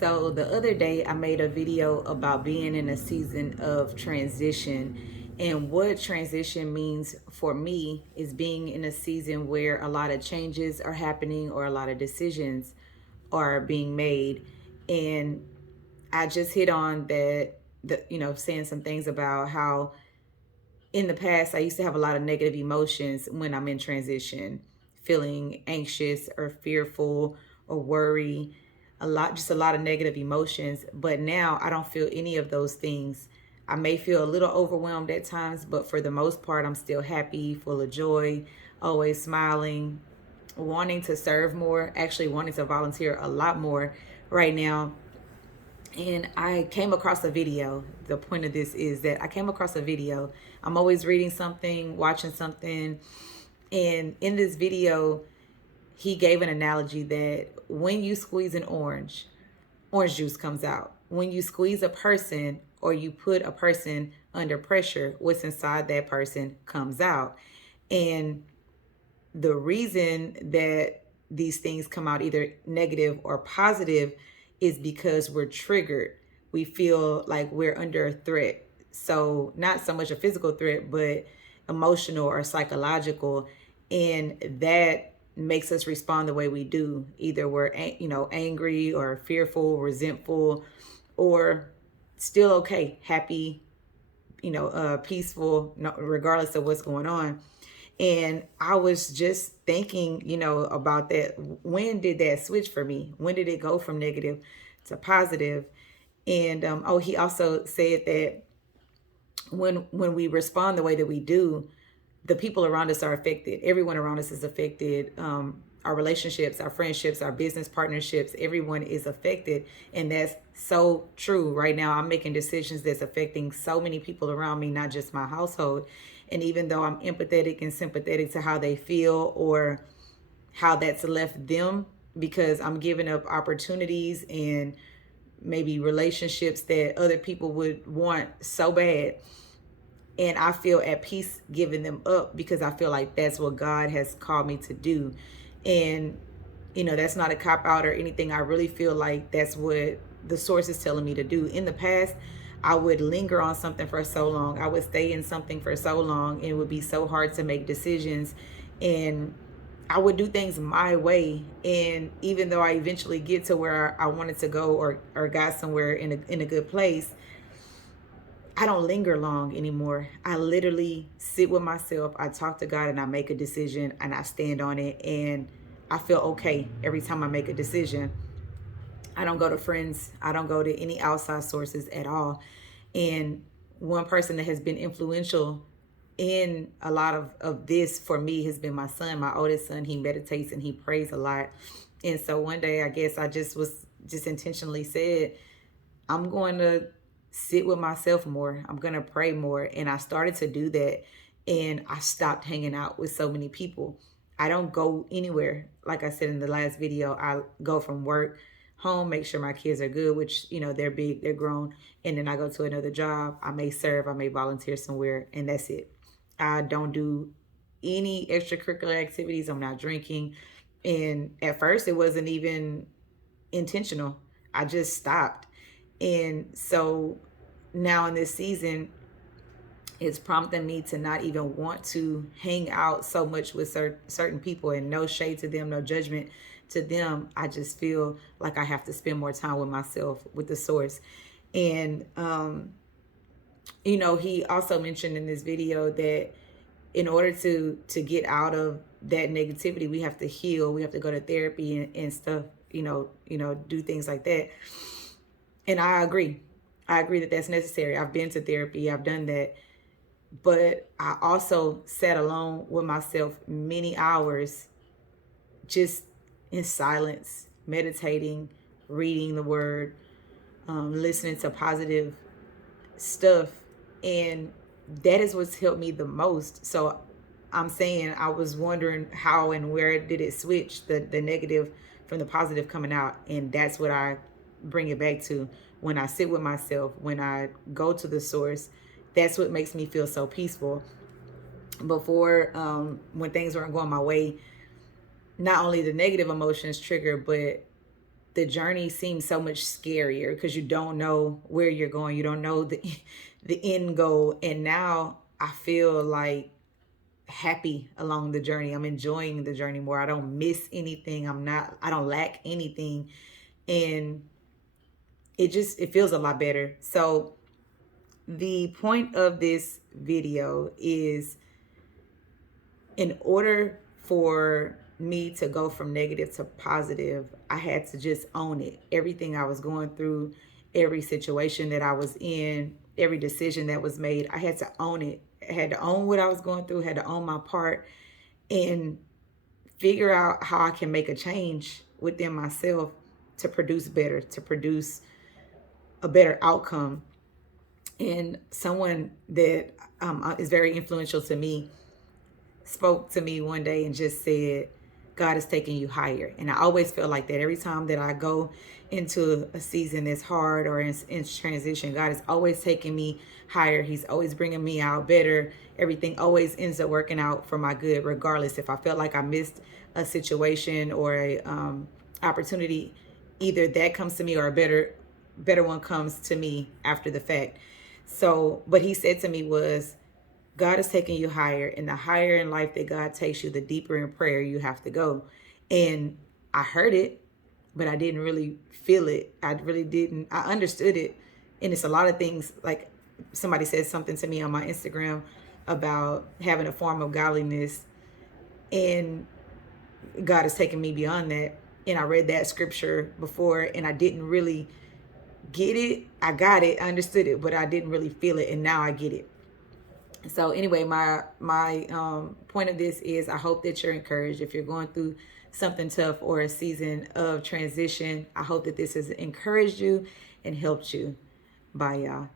So the other day, I made a video about being in a season of transition. And what transition means for me is being in a season where a lot of changes are happening or a lot of decisions are being made. And I just hit on that, saying some things about how in the past I used to have a lot of negative emotions when I'm in transition, feeling anxious or fearful or worry, just a lot of negative emotions. But now I don't feel any of those things. I may feel a little overwhelmed at times, but for the most part, I'm still happy, full of joy, always smiling, wanting to serve more, actually wanting to volunteer a lot more right now. And I came across a video. The point of this is that I came across a video. I'm always reading something, watching something. And in this video, he gave an analogy that when you squeeze an orange juice comes out. When you squeeze a person or you put a person under pressure, what's inside that person comes out. And the reason that these things come out either negative or positive is because we're triggered. We feel like we're under a threat. So, not so much a physical threat, but emotional or psychological. And that makes us respond the way we do. Either we're, angry or fearful, resentful, or still okay, happy, peaceful, regardless of what's going on. And I was just thinking, about that. When did that switch for me? When did it go from negative to positive? And he also said that when we respond the way that we do, the people around us are affected. Everyone around us is affected. Our relationships, our friendships, our business partnerships, everyone is affected. And that's so true. Right now, I'm making decisions that's affecting so many people around me, not just my household. And even though I'm empathetic and sympathetic to how they feel or how that's left them, because I'm giving up opportunities and maybe relationships that other people would want so bad, and I feel at peace giving them up because I feel like that's what God has called me to do. And, that's not a cop out or anything. I really feel like that's what the source is telling me to do. In the past, I would linger on something for so long. I would stay in something for so long, and it would be so hard to make decisions. And I would do things my way. And even though I eventually get to where I wanted to go or got somewhere in a good place, I don't linger long anymore. I literally sit with myself. I talk to God and I make a decision and I stand on it. And I feel okay every time I make a decision. I don't go to friends. I don't go to any outside sources at all. And one person that has been influential in a lot of this for me has been my son, my oldest son. He meditates and he prays a lot. And so one day, I guess I just intentionally said, I'm going to sit with myself more. I'm going to pray more. And I started to do that. And I stopped hanging out with so many people. I don't go anywhere. Like I said in the last video, I go from work home, make sure my kids are good, which, they're big, they're grown. And then I go to another job. I may serve, I may volunteer somewhere, and that's it. I don't do any extracurricular activities. I'm not drinking. And at first, it wasn't even intentional. I just stopped. And so now in this season, it's prompting me to not even want to hang out so much with certain people, and no shade to them, no judgment to them. I just feel like I have to spend more time with myself, with the source. And, he also mentioned in this video that in order to get out of that negativity, we have to heal. We have to go to therapy and stuff, do things like that. And I agree. I agree that that's necessary. I've been to therapy. I've done that. But I also sat alone with myself many hours, just in silence, meditating, reading the word, listening to positive stuff. And that is what's helped me the most. So I'm saying, I was wondering how and where did it switch the negative from the positive coming out. And that's what I bring it back to. When I sit with myself, when I go to the source, that's what makes me feel so peaceful. Before, when things weren't going my way, not only the negative emotions trigger, but the journey seems so much scarier because you don't know where you're going. You don't know the the end goal. And now I feel like happy along the journey. I'm enjoying the journey more. I don't miss anything. I don't lack anything. And it feels a lot better. So the point of this video is, in order for me to go from negative to positive, I had to just own it. Everything I was going through, every situation that I was in, every decision that was made, I had to own it. I had to own what I was going through, had to own my part, and figure out how I can make a change within myself to produce better, to produce a better outcome. And someone that is very influential to me spoke to me one day and just said, God is taking you higher. And I always feel like that every time that I go into a season that's hard or in transition, God is always taking me higher. He's always bringing me out better. Everything always ends up working out for my good, regardless. If I felt like I missed a situation or a opportunity, either that comes to me or a better one comes to me after the fact. So what he said to me was, God is taking you higher, and the higher in life that God takes you, the deeper in prayer you have to go. And I heard it, but I didn't really feel it. I really didn't. I understood it. And it's a lot of things. Like, somebody said something to me on my Instagram about having a form of godliness, and God is taking me beyond that. And I read that scripture before, and I didn't really get it. I got it, I understood it, but I didn't really feel it, and now I get it. So anyway, my point of this is, I hope that you're encouraged. If you're going through something tough or a season of transition, I hope that this has encouraged you and helped you. Bye, y'all.